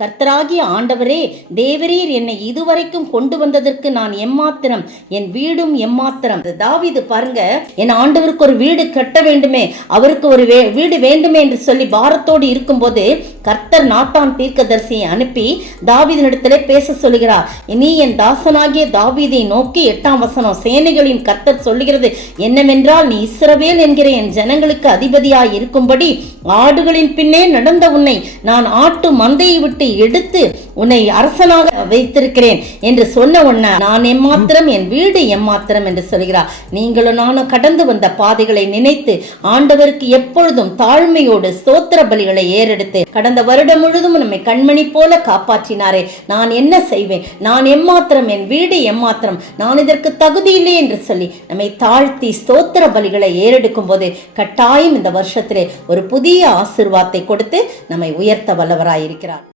கர்த்தராகிய ஆண்டவரே, தேவரீர் என்னை இதுவரைக்கும் கொண்டு வந்ததற்கு நான் எம்மாத்திரம், என் வீடும் எம்மாத்திரம். தாவீது பாருங்க, என் ஆண்டவருக்கு ஒரு வீடு கட்ட வேண்டுமே, அவருக்கு ஒரு வீடு வேண்டுமே என்று சொல்லி பாரத்தோடு இருக்கும்போது கர்த்தர் நாத்தான் தீர்க்கதரிசியை அனுப்பி தாவீதினிடத்திலே பேச சொல்லுகிறார். நீ என் தாசனாகிய தாவீதை நோக்கி 8ஆம் வசனம், சேனைகளின் கர்த்தர் சொல்லுகிறது என்னவென்றால், நீ இஸ்ரவேல் என்கிற என் ஜனங்களுக்கு அதிபதியாய் இருக்கும்படி ஆடுகளின் பின்னே நடந்த உன்னை நான் ஆட்டு மந்தையை விட்டு எடுத்து உன்னை அரசனாக வைத்திருக்கிறேன் என்று சொன்ன உன்ன நான் எம்மாத்திரம், என் வீடு எம்மாத்திரம் என்று சொல்கிறார். நீங்களும் நானும் கடந்து வந்த பாதைகளை நினைத்து ஆண்டவருக்கு எப்பொழுதும் தாழ்மையோடு ஸ்தோத்திர பலிகளை ஏறெடுத்து கடந்த வருடம் முழுதும் நம்மை கண்மணி போல காப்பாற்றினாரே, நான் என்ன செய்வேன், நான் எம்மாத்திரம், என் வீடு எம்மாத்திரம், நான் இதற்கு தகுதியில்லை என்று சொல்லி நம்மை தாழ்த்தி ஸ்தோத்திர பலிகளை ஏறெடுக்கும் போது கட்டாயம் இந்த வருஷத்திலே ஒரு புதிய ஆசீர்வாதத்தை கொடுத்து நம்மை உயர்த்த வல்லவராயிருக்கிறார்.